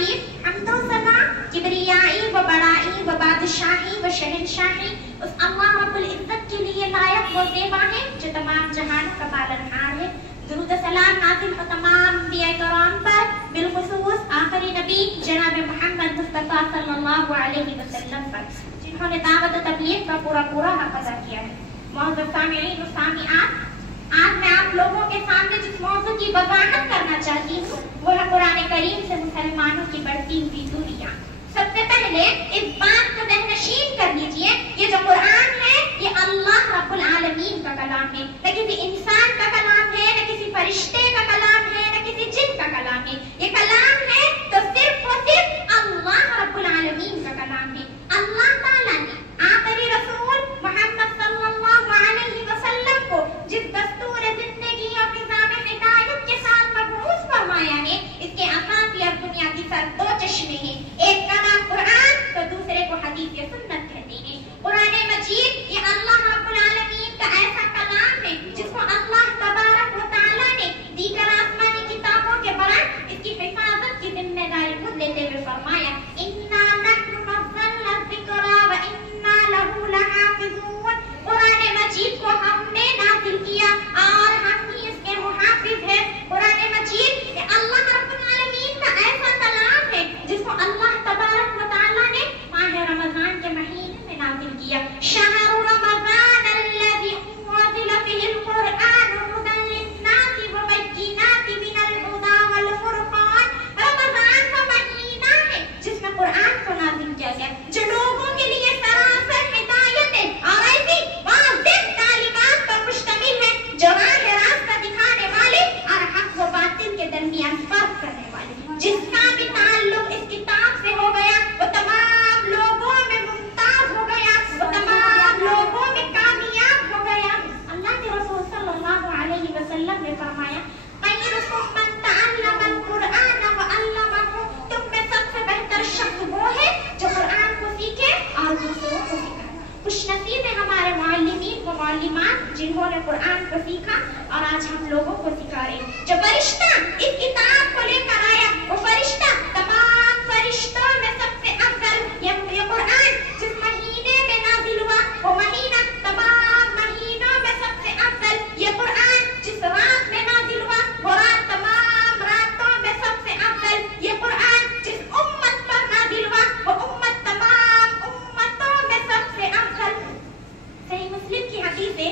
तारीफ हमद व सना किबरियाई व बड़ाई व बादशाही व शहंशाही उस अल्लाह रब्बुल इज्जत के लिए लायक व ज़ेबा है जो तमाम जहानों का पालनहार है। दुरूद सलाम नाज़िल हो तमाम अंबिया कराम पर, बिलखुसूस आखिरी नबी जनाब मोहम्मद मुस्तफ़ा सल्लल्लाहु अलैहि वसल्लम पर, जिन्होंने दावत व तबलीग का पूरा हक अदा किया है। मुअज़्ज़ज़ सामिईन व सामिआत, आज मैं आप लोगों के सामने जिस मौजू की वज़ाहत करना चाहती हूँ वो है कुरान करीम से मुसलमानों की बढ़ती हुई दूरियां। सबसे पहले इस बात को ज़हनशीन कर लीजिए, ये जो कुरान है ये अल्लाह रब्बुल आलमीन का कलाम है, न किसी इंसान का कलाम है, न किसी फरिश्ते का कलाम है, न किसी जिन का कलाम है। ये कलाम है तो सिर्फ और सिर्फ अल्लाह रब्बुल आलमीन का कलाम है। अल्लाह ताला ने आखिरी रसूल मोहम्मद सल्लल्लाहु अलैहि वसल्लम को जिस दस्तूर जिंदगी और निज़ाम हिदायत के साथ मबऊस फरमाया है, इसके असासी और बुनियादी सर दो चश्मे हैं, एक का नाम कुरान तो दूसरे को हदीस या सुन्नत कहते हैं। कुरान मजीद ये अल्लाह रब्बुल आलमीन का ऐसा कलाम है जिसको अल्लाह तबारक व तआला ने दीगर आसमानी किताबों के बरअक्स इसकी हिफाजत की जिम्मेदारी खुद लेते हुए फरमाया, इन्ना नहनु नज़्ज़लना ज़िक्रा व इन्ना लहू लहाफ़िज़ून। कुरान मजीद को हमने नाज़िल किया और हम ही इसके मुहाफिज हैं। कुरान मजीद ये अल्लाह रब्बुल आलमीन का ऐसा कलाम है जिसको अल्लाह तबारक व तआला ने माह रमजान के महीने में नाज़िल किया। शहरु रमजान अल्लज़ी उन्ज़िला फ़ीहिल क़ुरआन हुदन लिन्नासि व बय्यिनाति मिनल हुदा वल फ़ुरक़ान। रमजान का महीना है जिसमें कुरान को नाज़िल किया गया, जो लोगों के लिए सरासर हिदायत है और ऐसी वाज़ेह तालीमात पर मुश्तमिल है, जो राह रास्ता दिखाने वाले और हक़ व बातिल के दरमियान फ़र्क करने वाले। जिसका भी ताल्लुक इस किताब से हो गया वो तमाम लोगों में मुमताज हो गया, वो तमाम लोगों में कामयाब हो गया। अल्लाह के रसूल सल्लल्लाहु अलैहि वसल्लम ने फरमाया, खैरुकुम मन तअल्लमल कुरआन व अल्लमहु। तुम में सबसे बेहतर शख्स वो है जो कुरान को सीखे और दूसरों को सिखाए। खुशनसीब है हमारे मुअल्लिमीन व मुअल्लिमात जिन्होंने कुरान को सीखा और आज हम लोगों को सिखा रहे हैं। जो फरिश्ता इस किताब को लेकर आया वो फरिश्ता तमाम फरिश्तों में सबसे अफजल ये कुरान जिस महीने में नाज़िल हुआ वो महीना तमाम महीनों में सबसे अफजल। ये कुरान जिस रात में नाज़िल हुआ वो रात तमाम रातों में सबसे अफजल। ये कुरान जिस उम्मत पर नाज़िल हुआ वो उम्मत तमाम उम्मतों में सबसे अफजल। सही मुस्लिम की हदीस है,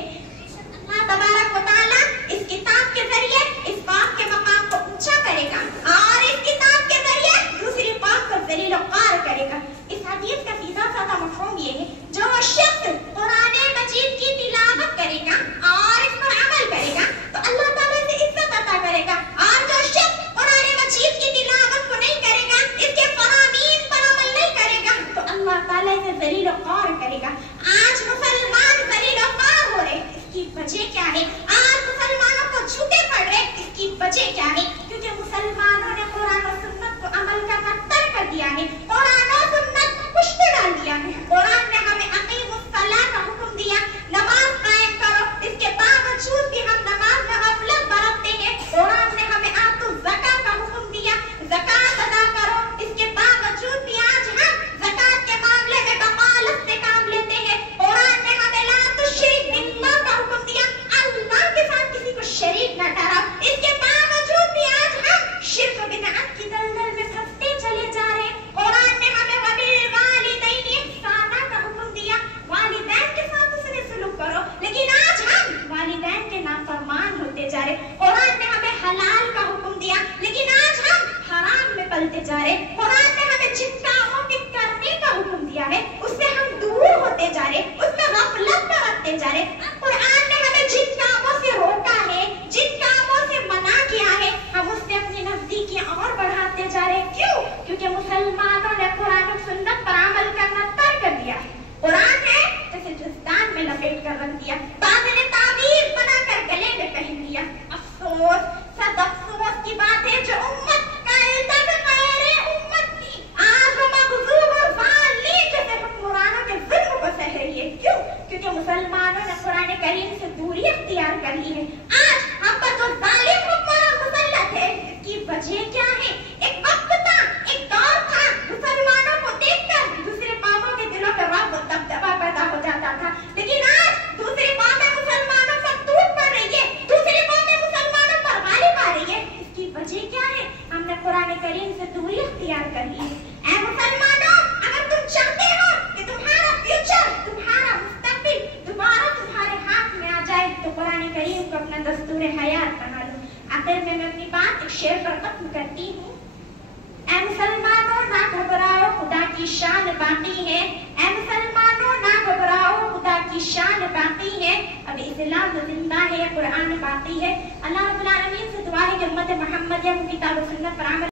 अल्लाह तबारक व तआला इस किताब के जरिए इस बात के मकाम को ऊंचा करेगा और इस किताब के जरिए दूसरी कौम को ज़लील व ख़ार करेगा। इस हदीस का सीधा साधा मफ़हूम ये है, जो शख्स कुरान मजीद की तिलावत करेगा और इस पर अमल करेगा तो अल्लाह ताला से इज्जत अता करेगा, और जो शख्स कुरान मजीद की तिलावत को नहीं करेगा, इसके फ़रामीन पर अमल नहीं करेगा तो अल्लाह ताला इसे ज़लील व ख़ार करेगा। आज मुसलमान ज़लील व ख़ार हो रहे, इसकी वजह क्या है? आज मुसलमानों को झूठे पड़ रहे, इसकी वजह क्या है? क्योंकि मुसलमानों ने कुरान और सुन्नत को अमल करना तर्क कर दिया है, कुरान और सुन्नत को पुश्ते डाल दिया है। कुरान ने हमें अक़ीमुस्सलाह का हुक्म दिया, नमाज कायम करो, इसके बावजूद भी हम नमाज में गफलत बरतते हैं। कुरान ने हमें आतु ज़कात का हुक्म दिया, ज़कात अदा करो, इसके बावजूद भी आज हम ज़कात के मामले में बग़ालत से काम लेते हैं। कुरान ने हमें ला तुश्रिक बिल्लाह का हुक्म दिया, अल्लाह के साथ किसी को शरीक न ठहराओ, इसके बावजूद भी आज हम शिर्क बिदअत की दलदल में फंसते चले जा रहे हैं। कुरान ने हमें वबिल वालिदैनि इहसाना का हुक्म दिया, वालिदैन के साथ उसने सुलूक करो, लेकिन आज हम वालिदैन के नाफरमान होते जा रहे। कुरान ने हमें हलाल का हुक्म दिया, लेकिन आज हम हराम में पलते जा रहे। कुरान ने हमें जिन कामों के करने का हुक्म दिया है उससे हम दूर होते जा रहे, उसमें गफलत बरतते जा रहे। कुरान ने हमें जिन कामों से रोका है, जिन कामों से मना किया है, हम उससे अपनी नजदीकी और बढ़ाते जा रहे। क्यों? क्योंकि मुसलमानों ने कुरान और सुन्नत पर अमल करना तर्क कर दिया है। कुरान है जैसे दस्तान में लपेट कर रख दिया, बाज़ ने ताबीर बनाकर गले में पहन लिया। अफसोस, सद अफसोस की बात है जो उम्मत कायदत गैरे उम्मत थी आज वो मग़ज़ूब और ज़ालिम जैसे हुक्मरानों के ज़ुल्म को सह रही है। क्यों? क्योंकि मुसलमानों ने कुरान وجہ کیا ہے؟ ہم نے قرآن کریم سے دوری اختیار کر لی ہے۔ اے مسلمانوں، اگر تم چاہتے ہو کہ تمہارا فیوچر، تمہارا مستقبل تمہارے ہاتھ میں آ جائے تو قرآن کریم کو اپنا دستور حیات بنا لو۔ آخر میں اپنی بات ایک شعر پر ختم کرتی ہوں۔ اے مسلمانوں نہ گھبراؤ، خدا کی شان باقی ہے۔ اے مسلمانوں نہ گھبراؤ، خدا کی شان باقی ہے۔ اب اسلام زندہ ہے، قرآن باقی ہے۔ اللہ رب العالمین سے دعا ہے کہ امت محمدیہ کی کتاب و سنت پر عمل